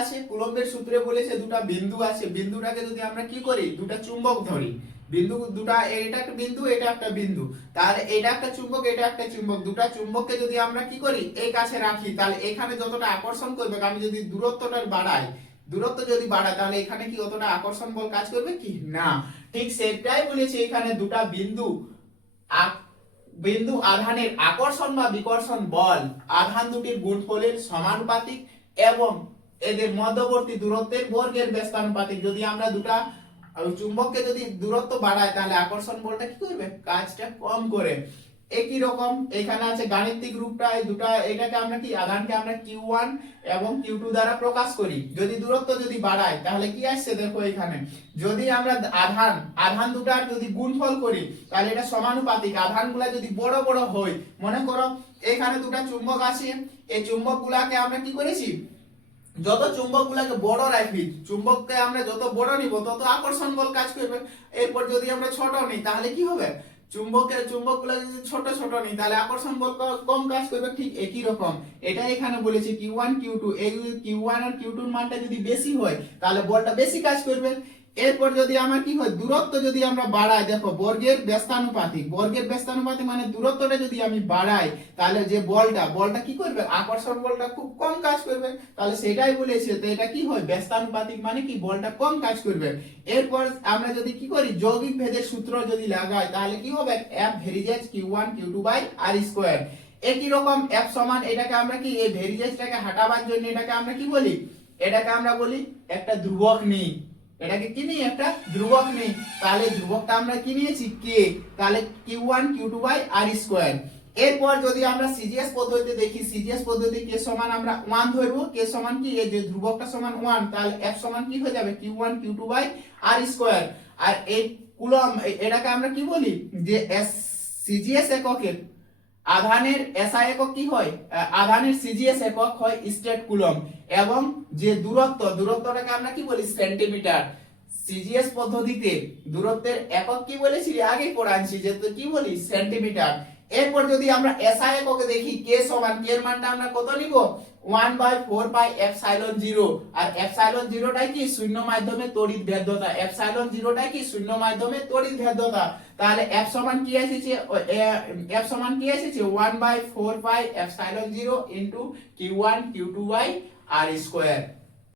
আছে, কুলম্বের সূত্রে বলেছে দুটা বিন্দু আছে, বিন্দুটাকে যদি আমরা কি করি, দুটা চুম্বক ধরি, বিন্দু দুটা, এটা একটা বিন্দু, এটা একটা বিন্দু, তাহলে এটা একটা চুম্বক, এটা একটা চুম্বক, দুটা চুম্বককে যদি আমরা কি করি এই কাছে রাখি, তাহলে এখানে যতটা আকর্ষণ করবে, আমি যদি দূরত্বটা বাড়াই, দূরত্ব যদি বাড়ায়, তাহলে এখানে কি অতটা আকর্ষণ বল কাজ করবে কি না। ঠিক সেটাই বলেছে এখানে, দুটা বিন্দু বিন্দু আধানের আকর্ষণ বা বিকর্ষণ বল আধান দুটির গুণফলের সমানুপাতিক এবং এদের মধ্যবর্তী দূরত্বের বর্গের ব্যস্তানুপাতিক। যদি আমরা দুটা চুম্বককে যদি দূরত্ব বাড়ায়, তাহলে আকর্ষণ বলটা কি করবে, কাজটা কম করে। একই রকম এখানে আছে গাণিতিক রূপটা, এই দুটা, এটাকে আমরা কি, আধানকে আমরা Q1 এবং Q2 দ্বারা প্রকাশ করি। যদি দূরত্ব যদি বাড়ায়, তাহলে কি আসছে দেখো এখানে, যদি আমরা আধান দুটার যদি গুণফল করি, তাহলে এটা সমানুপাতিক। আধানগুলা যদি বড় বড় হয়, মনে করো এখানে দুটা চুম্বক আছে, এই চুম্বকগুলাকে আমরা কি করেছি, যত চুম্বকগুলোকে বড় রাখবি, চুম্বককে আমরা যত বড় নিব তত আকর্ষণ বল কাজ করবে। এরপর যদি আমরা ছোট নিই, তাহলে কি হবে, চুম্বকগুলো যদি ছোট ছোট নিই, তাহলে আকর্ষণ বল কম কাজ করবে। ঠিক একই রকম এটা এখানে বলেছে Q1 Q2, এই Q1 আর Q2 এর মানটা যদি বেশি হয়, তাহলে বলটা বেশি কাজ করবে। এরপর যদি আমার কি হয়, দূরত্ব যদি আমরা বাড়াই, দেখো বর্গের ব্যস্তানুপাতিক, বর্গের ব্যস্তানুপাতিক মানে দূরত্বটা যদি আমি বাড়াই, তাহলে যে বলটা কি করবে, আকর্ষণ বলটা খুব কম কাজ করবে। তাহলে সেটাই বলেছে, তো এটা কি হয়, ব্যস্তানুপাতিক মানে কি, বলটা কম কাজ করবে। এরপর আমরা যদি কি করি, যৌগিক ভেদের সূত্র যদি লাগাই, তাহলে কি হবে, F varies as Q1 Q2 by R square. একই রকম F সমান, এটাকে আমরা কি, এই ভেরিজেজটাকে হাঁটাবার জন্য এটাকে আমরা কি বলি, এটাকে আমরা বলি একটা ধ্রুবক নিই, এটাকে কি নিই, একটা ধ্রুবক নিই। তাহলে ধ্রুবকটা আমরা কি নিয়েছি, k, তাহলে Q1 Q2 by R square. এরপর যদি আমরা সিজিএস পদ্ধতিতে দেখি, সিজিএস পদ্ধতি k সমান আমরা 1 ধরব, k সমান কি, এই যে ধ্রুবকটা সমান 1, তাহলে F সমান কি হয়ে যাবে, Q1 Q2 by R square. আর এই কুলম্ব, এটাকে আমরা কি বলি, যে সিজিএস এককের আধানের এসআই একক কি হয়, আধানের সিজিএস একক হয় স্টেট কুলম্ব, এবং যে দূরত্বটাকে আমরা কি বলি, সেন্টিমিটার। সিজিএস পদ্ধতিতে দূরত্বের একক কি বলেছি, আগে পড়াচ্ছি, যে কি বলি, সেন্টিমিটার। এরপর যদি আমরা এসআই এককে দেখি, k সমান, k এর মানটা আমরা কত নিব, 1/4 পাই এপসাইলন 0, আর এপসাইলন 0টাই কি, শূন্য মাধ্যমে তড়িৎ ভেদ্যতা, এপসাইলন 0টাই কি, শূন্য মাধ্যমে তড়িৎ ভেদ্যতা। তাহলে F সমান কি এসেছে, F সমান কি এসেছে, 1/4 pi epsilon 0 into Q1 Q2 by R square.